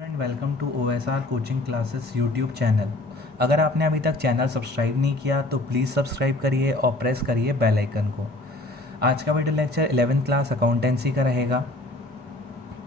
And welcome to OSR coaching classes YouTube channel. अगर आपने अभी तक चैनल सब्सक्राइब नहीं किया तो प्लीज़ सब्सक्राइब करिए और प्रेस करिए बेल आइकन को। आज का video lecture 11th class accountancy का रहेगा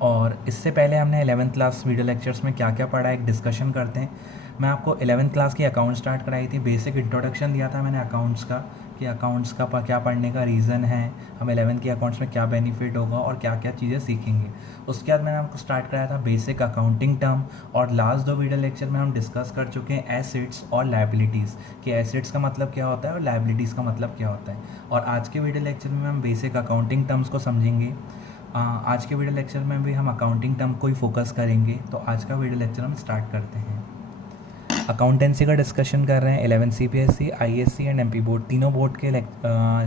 और इससे पहले हमने 11th क्लास वीडियो लेक्चर्स में क्या क्या पढ़ा एक डिस्कशन करते हैं। मैं आपको 11th क्लास की अकाउंट स्टार्ट कराई थी, बेसिक इंट्रोडक्शन दिया था मैंने अकाउंट्स का कि अकाउंट्स का क्या पढ़ने का रीज़न है, हम 11th की अकाउंट्स में क्या बेनिफिट होगा और क्या क्या चीज़ें सीखेंगे। उसके बाद मैंने आपको स्टार्ट कराया था बेसिक अकाउंटिंग टर्म और लास्ट दो वीडियो लेक्चर में हम डिस्कस कर चुके हैं एसेट्स और लायबिलिटीज़ कि एसेट्स का मतलब क्या होता है और लायबिलिटीज़ का मतलब क्या होता है। और आज के वीडियो लेक्चर में हम बेसिक अकाउंटिंग टर्म्स को समझेंगे। आज के वीडियो लेक्चर में भी हम अकाउंटिंग टर्म को ही फोकस करेंगे। तो आज का वीडियो लेक्चर हम स्टार्ट करते हैं। अकाउंटेंसी का डिस्कशन कर रहे हैं 11 CPSC, ISC and MP board, तीनों बोर्ड के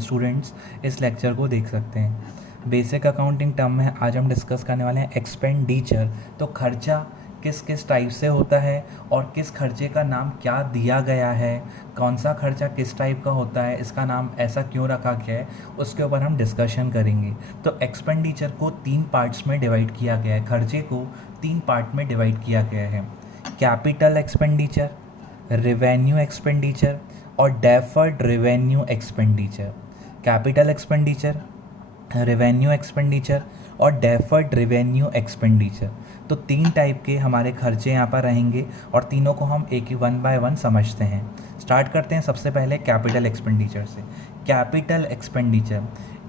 स्टूडेंट्स इस लेक्चर को देख सकते हैं। बेसिक अकाउंटिंग टर्म में आज हम डिस्कस करने वाले हैं एक्सपेंडिचर। तो खर्चा किस किस टाइप से होता है और किस खर्चे का नाम क्या दिया गया है, कौन सा खर्चा किस टाइप का होता है, इसका नाम ऐसा क्यों रखा गया है, उसके ऊपर हम डिस्कशन करेंगे। तो एक्सपेंडिचर को 3 पार्ट्स में डिवाइड किया गया है, खर्चे को 3 पार्ट में डिवाइड किया गया है। कैपिटल एक्सपेंडिचर, रेवेन्यू एक्सपेंडिचर और deferred revenue expenditure. Capital expenditure, revenue expenditure और डेफर्ड रेवेन्यू एक्सपेंडिचर। तो 3 टाइप के हमारे खर्चे यहाँ पर रहेंगे और तीनों को हम एक ही 1 बाय 1 समझते हैं। स्टार्ट करते हैं सबसे पहले कैपिटल एक्सपेंडिचर से। Capital expenditure,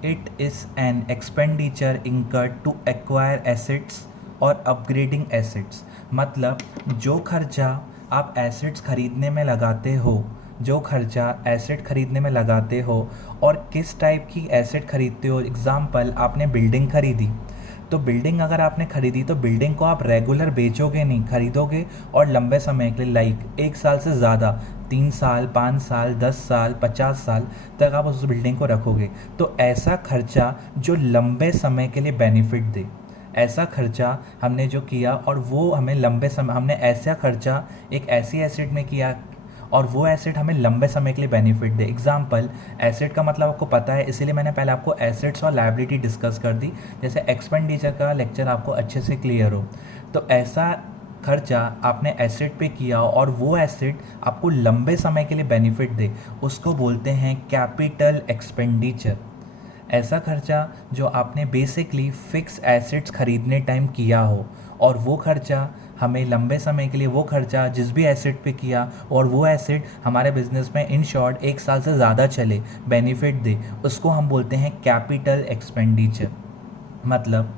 it is an expenditure incurred to acquire assets और अपग्रेडिंग एसेट्स। मतलब जो खर्चा आप एसेट्स खरीदने में लगाते हो, जो खर्चा एसेट खरीदने में लगाते हो और किस टाइप की एसेट खरीदते हो। एग्जाम्पल, आपने बिल्डिंग खरीदी, तो बिल्डिंग अगर आपने खरीदी तो बिल्डिंग को आप रेगुलर बेचोगे नहीं, खरीदोगे और लंबे समय के लिए लाइक 1 साल से ज़्यादा, 3 साल, 5 साल, 10 साल, 50 साल तक आप उस बिल्डिंग को रखोगे। तो ऐसा खर्चा जो लंबे समय के लिए बेनिफिट दे, ऐसा खर्चा हमने जो किया और वो हमें लंबे समय, हमने ऐसा खर्चा एक ऐसी एसेट में किया और वो एसेट हमें लंबे समय के लिए बेनिफिट दे। एग्जाम्पल, एसेट का मतलब आपको पता है, इसीलिए मैंने पहले आपको एसेट्स और लायबिलिटी डिस्कस कर दी, जैसे एक्सपेंडिचर का लेक्चर आपको अच्छे से क्लियर हो। तो ऐसा खर्चा आपने एसेट पे किया और वो एसेट आपको लंबे समय के लिए बेनिफिट दे, उसको बोलते हैं कैपिटल एक्सपेंडिचर। ऐसा खर्चा जो आपने बेसिकली फिक्स एसेट्स खरीदने टाइम किया हो और वो खर्चा हमें लंबे समय के लिए, वो खर्चा जिस भी एसेट पे किया और वो एसेट हमारे बिजनेस में इन शॉर्ट 1 साल से ज़्यादा चले, बेनिफिट दे, उसको हम बोलते हैं कैपिटल एक्सपेंडिचर। मतलब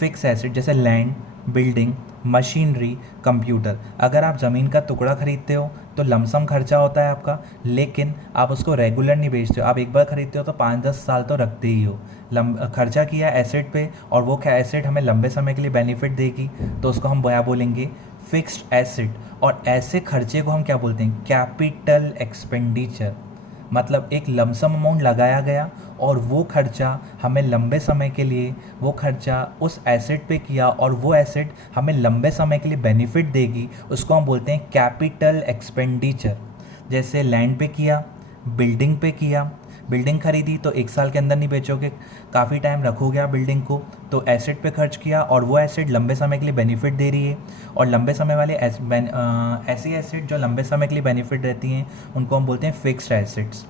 फिक्स एसेट जैसे लैंड, बिल्डिंग, मशीनरी, कंप्यूटर। अगर आप ज़मीन का टुकड़ा खरीदते हो तो लमसम खर्चा होता है आपका, लेकिन आप उसको रेगुलर नहीं बेचते हो, आप एक बार खरीदते हो तो 5-10 साल तो रखते ही हो। खर्चा किया एसेट पे और वो एसेट हमें लंबे समय के लिए बेनिफिट देगी, तो उसको हम क्या बोलेंगे, फिक्स्ड एसेट। और ऐसे खर्चे को हम क्या बोलते हैं, कैपिटल एक्सपेंडिचर। मतलब एक लमसम अमाउंट लगाया गया और वो खर्चा हमें लंबे समय के लिए, वो खर्चा उस एसेट पे किया और वो एसेट हमें लंबे समय के लिए बेनिफिट देगी, उसको हम बोलते हैं कैपिटल एक्सपेंडिचर। जैसे लैंड पे किया, बिल्डिंग पे किया, बिल्डिंग खरीदी तो 1 साल के अंदर नहीं बेचोगे, काफ़ी टाइम रखोगे आप बिल्डिंग को, तो एसेट पे खर्च किया और वो एसेट लंबे समय के लिए बेनिफिट दे रही है। और लंबे समय वाले ऐसी एसेट जो लंबे समय के लिए बेनिफिट देती हैं उनको हम बोलते हैं फिक्स्ड एसेट्स।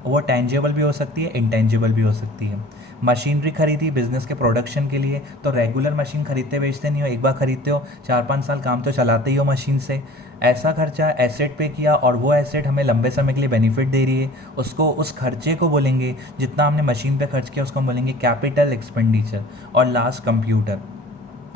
वो टेंजिबल भी हो सकती है, इंटेंजिबल भी हो सकती है। मशीनरी खरीदी बिजनेस के प्रोडक्शन के लिए, तो रेगुलर मशीन खरीदते बेचते नहीं हो, एक बार खरीदते हो 4-5 साल काम तो चलाते ही हो मशीन से। ऐसा खर्चा एसेट पे किया और वो एसेट हमें लंबे समय के लिए बेनिफिट दे रही है, उसको, उस खर्चे को बोलेंगे, जितना हमने मशीन पे खर्च किया उसको हम बोलेंगे कैपिटल एक्सपेंडिचर। और लास्ट कंप्यूटर।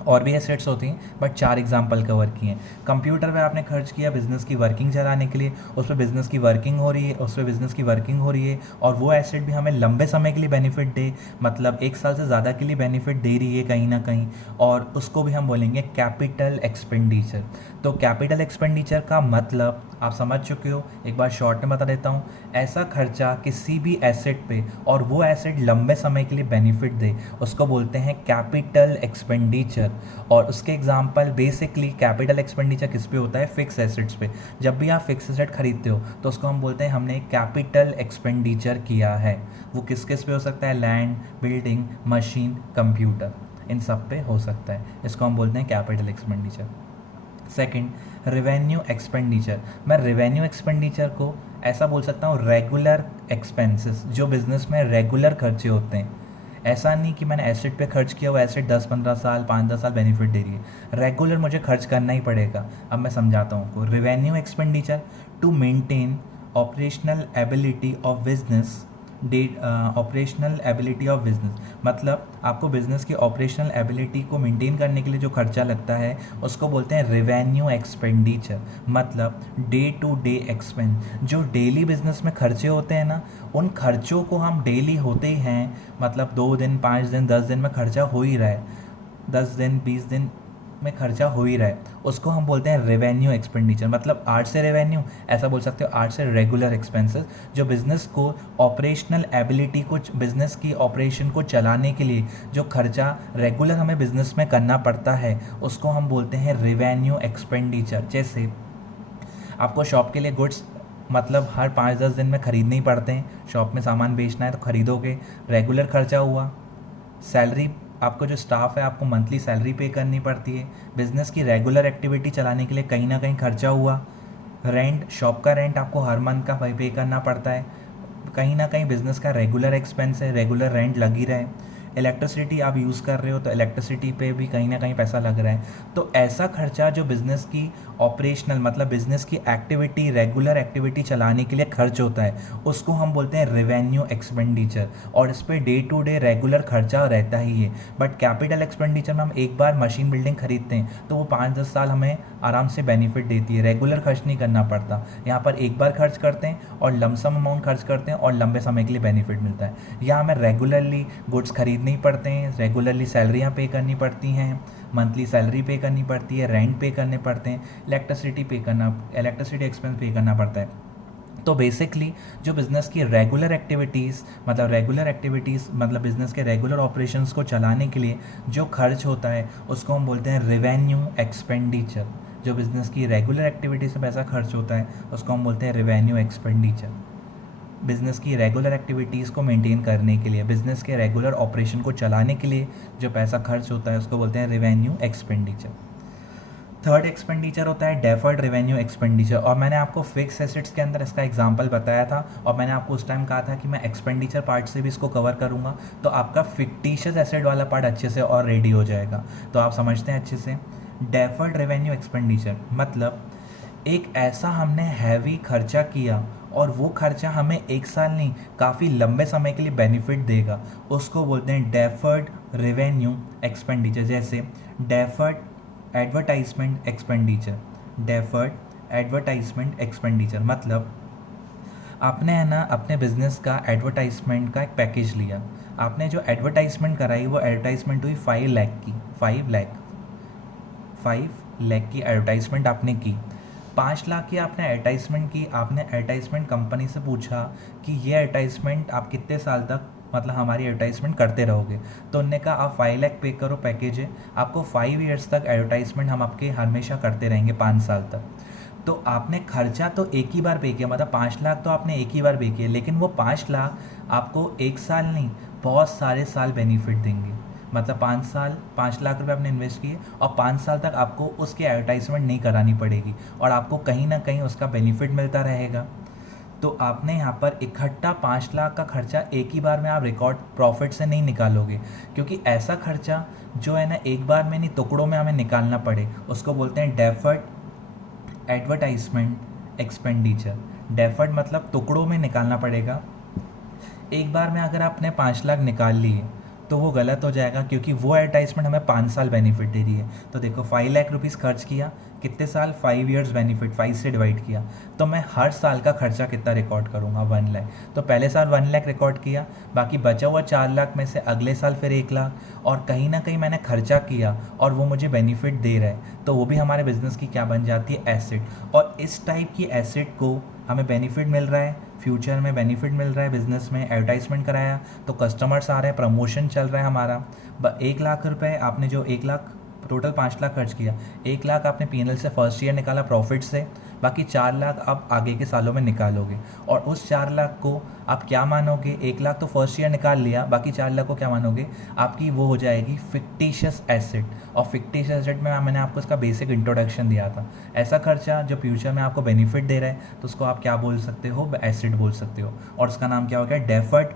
और भी एसेट्स होती हैं बट 4 एग्जांपल कवर किए हैं। कंप्यूटर पे आपने खर्च किया बिज़नेस की वर्किंग चलाने के लिए, उस पर बिज़नेस की वर्किंग हो रही है, उस पर बिज़नेस की वर्किंग हो रही है और वो एसेट भी हमें लंबे समय के लिए बेनिफिट दे, मतलब 1 साल से ज़्यादा के लिए बेनिफिट दे रही है कहीं ना कहीं, और उसको भी हम बोलेंगे कैपिटल एक्सपेंडिचर। तो कैपिटल एक्सपेंडिचर का मतलब आप समझ चुके हो, एक बार शॉर्ट में बता देता हूँ। ऐसा खर्चा किसी भी एसेट पे और वो एसेट लंबे समय के लिए बेनिफिट दे, उसको बोलते हैं कैपिटल एक्सपेंडिचर। और उसके एग्जांपल बेसिकली कैपिटल एक्सपेंडिचर किस पे होता है, फिक्स एसेट्स पे। जब भी आप फिक्स एसेट खरीदते हो तो उसको हम बोलते हैं हमने कैपिटल एक्सपेंडिचर किया है। वो किस किस पे हो सकता है, लैंड, बिल्डिंग, मशीन, कंप्यूटर, इन सब पे हो सकता है। इसको हम बोलते हैं capital expenditure. Second, revenue expenditure. मैं रेवेन्यू एक्सपेंडिचर को ऐसा बोल सकता हूँ रेगुलर एक्सपेंसेस, जो बिज़नेस में रेगुलर खर्चे होते हैं। ऐसा नहीं कि मैंने एसेट पे खर्च किया, वो एसेट 10-15 साल 5-10 साल बेनिफिट दे रही है, रेगुलर मुझे खर्च करना ही पड़ेगा। अब मैं समझाता हूँ आपको। Revenue expenditure to maintain operational ability of business, operational ability of business, मतलब आपको बिजनेस की ऑपरेशनल एबिलिटी को मेंटेन करने के लिए जो खर्चा लगता है उसको बोलते हैं रेवेन्यू एक्सपेंडिचर। मतलब डे टू डे एक्सपेंस, जो डेली बिजनेस में खर्चे होते हैं ना, उन खर्चों को हम डेली होते ही हैं, मतलब 2 दिन 5 दिन 10 दिन में खर्चा हो ही रहा है, 10 दिन 20 दिन में खर्चा हो ही रहा है, उसको हम बोलते हैं रेवेन्यू एक्सपेंडिचर। मतलब आर्ट से रेवेन्यू, ऐसा बोल सकते हो आर्ट से रेगुलर एक्सपेंसेस, जो बिज़नेस को ऑपरेशनल एबिलिटी को, बिज़नेस की ऑपरेशन को चलाने के लिए जो खर्चा रेगुलर हमें बिज़नेस में करना पड़ता है उसको हम बोलते हैं रेवेन्यू एक्सपेंडिचर। जैसे आपको शॉप के लिए गुड्स मतलब हर 5-10 दिन में ख़रीदने ही पड़ते हैं, शॉप में सामान बेचना है तो ख़रीदोगे, रेगुलर खर्चा हुआ। सैलरी, आपको जो स्टाफ है आपको मंथली सैलरी पे करनी पड़ती है, बिज़नेस की रेगुलर एक्टिविटी चलाने के लिए कहीं ना कहीं खर्चा हुआ। रेंट, शॉप का रेंट आपको हर मंथ का पे करना पड़ता है, कहीं ना कहीं बिज़नेस का रेगुलर एक्सपेंस है, रेगुलर रेंट लग ही रहा है। इलेक्ट्रिसिटी आप यूज़ कर रहे हो तो इलेक्ट्रिसिटी पे भी कहीं ना कहीं पैसा लग रहा है। तो ऐसा खर्चा जो बिज़नेस की ऑपरेशनल, मतलब बिज़नेस की एक्टिविटी, रेगुलर एक्टिविटी चलाने के लिए खर्च होता है, उसको हम बोलते हैं रेवेन्यू एक्सपेंडिचर। और इस per day to day regular खर्चा रहता ही है। बट कैपिटल एक्सपेंडिचर में हम एक बार मशीन बिल्डिंग खरीदते हैं तो वो 5-10 साल हमें आराम से बेनिफिट देती है, रेगुलर खर्च नहीं करना पड़ता। यहाँ पर एक बार खर्च करते हैं और लमसम अमाउंट खर्च करते हैं और लंबे समय के लिए बेनिफिट मिलता है। यहाँ हमें रेगुलरली गुड्स खरीदने ही पड़ते हैं, रेगुलरली सैलरियाँ पे करनी पड़ती हैं, मंथली सैलरी पे करनी पड़ती है, रेंट पे करने पड़ते हैं, इलेक्ट्रिसिटी एक्सपेंस पे करना पड़ता है। तो बेसिकली जो बिज़नेस की रेगुलर एक्टिविटीज़, मतलब बिज़नेस के रेगुलर ऑपरेशंस को चलाने के लिए जो खर्च होता है उसको हम बोलते हैं रेवेन्यू एक्सपेंडिचर। जो बिज़नेस की रेगुलर एक्टिविटीज़ में पैसा खर्च होता है उसको हम बोलते हैं रेवेन्यू एक्सपेंडिचर। बिज़नेस की रेगुलर एक्टिविटीज़ को मेंटेन करने के लिए, बिज़नेस के रेगुलर ऑपरेशन को चलाने के लिए जो पैसा खर्च होता है उसको बोलते हैं रेवेन्यू एक्सपेंडिचर। थर्ड एक्सपेंडिचर होता है डेफर्ड रेवेन्यू एक्सपेंडिचर। और मैंने आपको फिक्स एसेट्स के अंदर इसका एग्जांपल बताया था और मैंने आपको उस टाइम कहा था कि मैं एक्सपेंडिचर पार्ट से भी इसको कवर करूँगा, तो आपका फिक्टिशियस एसेट वाला पार्ट अच्छे से और रेडी हो जाएगा। तो आप समझते हैं अच्छे से। डेफर्ड रेवेन्यू एक्सपेंडिचर मतलब एक ऐसा हमने हैवी खर्चा किया और वो खर्चा हमें एक साल नहीं काफ़ी लंबे समय के लिए बेनिफिट देगा, उसको बोलते हैं डेफर्ड रेवेन्यू एक्सपेंडिचर। जैसे deferred advertisement expenditure. Deferred advertisement expenditure मतलब आपने है ना अपने बिजनेस का एडवर्टाइजमेंट का एक पैकेज लिया, आपने जो एडवर्टाइजमेंट कराई वो एडवर्टाइजमेंट हुई 5 लाख की, 5 लाख की एडवर्टाइजमेंट आपने की। 5 लाख की आपने एडवर्टाइजमेंट की, आपने एडवर्टाइजमेंट कंपनी से पूछा कि ये एडवर्टाइजमेंट आप कितने साल तक मतलब हमारी एडवर्टाइजमेंट करते रहोगे। तो उनने कहा आप 5 लाख पे करो, पैकेज है आपको 5 ईयर्स तक एडवर्टाइजमेंट हम आपके हमेशा करते रहेंगे, 5 साल तक। तो आपने खर्चा तो एक ही बार पे किया, मतलब 5 लाख तो आपने एक ही बार पे किया, लेकिन वो 5 लाख आपको एक साल नहीं बहुत सारे साल बेनिफिट देंगे। मतलब 5 लाख रुपए आपने इन्वेस्ट किए और 5 साल तक आपको उसकी एडवर्टाइजमेंट नहीं करानी पड़ेगी और आपको कहीं ना कहीं उसका बेनिफिट मिलता रहेगा। तो आपने यहाँ पर इकट्ठा 5 लाख का खर्चा एक ही बार में आप रिकॉर्ड प्रॉफिट से नहीं निकालोगे, क्योंकि ऐसा खर्चा जो है ना एक बार में नहीं टुकड़ों में हमें निकालना पड़े उसको बोलते हैं डेफर्ड एडवर्टाइजमेंट एक्सपेंडिचर। डेफर्ड मतलब टुकड़ों में निकालना पड़ेगा। एक बार में अगर आपने 5 लाख निकाल लिए तो वो गलत हो जाएगा, क्योंकि वो एडवर्टाइजमेंट हमें 5 साल बेनिफिट दे रही है। तो देखो 5 लाख रुपीज़ खर्च किया, कितने साल, 5 ईयर्स बेनिफिट, 5 से डिवाइड किया, तो मैं हर साल का खर्चा कितना रिकॉर्ड करूँगा, 1 लाख। तो पहले साल 1 लाख रिकॉर्ड किया, बाकी बचा हुआ 4 लाख में से अगले साल फिर 1 लाख, और कहीं ना कहीं मैंने खर्चा किया और वो मुझे बेनिफिट दे रहा है, तो वो भी हमारे बिजनेस की क्या बन जाती है, एसेट। और इस टाइप की एसेट को हमें बेनिफिट मिल रहा है, फ्यूचर में बेनिफिट मिल रहा है, बिजनेस में एडवर्टाइजमेंट कराया तो कस्टमर्स आ रहे हैं, प्रमोशन चल रहा है हमारा। 1 लाख रुपए आपने जो 1 लाख टोटल 5 लाख खर्च किया, 1 लाख आपने P&L से फर्स्ट ईयर निकाला प्रॉफिट से, बाकी 4 लाख आप आगे के सालों में निकालोगे। और उस 4 लाख को आप क्या मानोगे, 1 लाख तो फर्स्ट ईयर निकाल लिया, बाकी 4 लाख को क्या मानोगे, आपकी वो हो जाएगी फिक्टिशियस एसेट। और फिक्टिशियस एसेट में मैंने आपको इसका बेसिक इंट्रोडक्शन दिया था। ऐसा खर्चा जो फ्यूचर में आपको बेनिफिट दे रहा है तो उसको आप क्या बोल सकते हो, एसेट बोल सकते हो। और उसका नाम क्या हो गया, डेफर्ड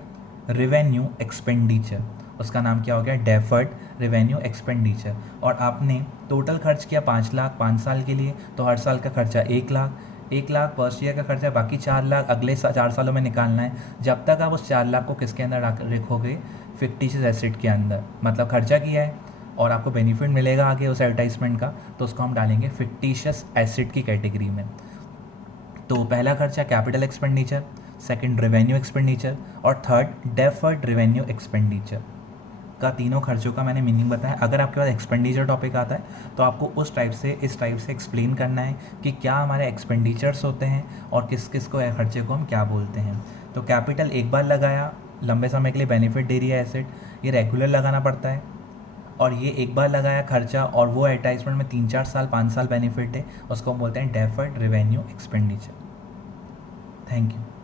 रेवेन्यू एक्सपेंडिचर। उसका नाम क्या हो गया, डेफर्ड रेवेन्यू एक्सपेंडिचर। और आपने टोटल खर्च किया 5 लाख 5 साल के लिए, तो हर साल का खर्चा 1 लाख, 1 लाख फर्स्ट ईयर का खर्चा, बाकी 4 लाख अगले 4 सालों में निकालना है। जब तक आप उस 4 लाख को किसके अंदर रखोगे, फिक्टिशियस एसेट के अंदर। मतलब खर्चा किया है और आपको बेनिफिट मिलेगा आगे उस एडवर्टाइजमेंट का, तो उसको हम डालेंगे फिक्टिशियस एसेट की कैटेगरी में। तो पहला खर्चा capital expenditure, second revenue expenditure और थर्ड डेफर्ड रेवेन्यू एक्सपेंडिचर का तीनों खर्चों का मैंने मीनिंग बताया। अगर आपके पास एक्सपेंडिचर टॉपिक आता है तो आपको इस टाइप से एक्सप्लेन करना है कि क्या हमारे एक्सपेंडिचर्स होते हैं और किस किस को खर्चे को हम क्या बोलते हैं। तो कैपिटल एक बार लगाया, लंबे समय के लिए बेनिफिट दे रही है एसेट, ये रेगुलर लगाना पड़ता है। और ये एक बार लगाया खर्चा और वो एडवर्टाइजमेंट में 3-4 साल 5 साल बेनिफिट है, उसको हम बोलते हैं deferred revenue expenditure. Thank you.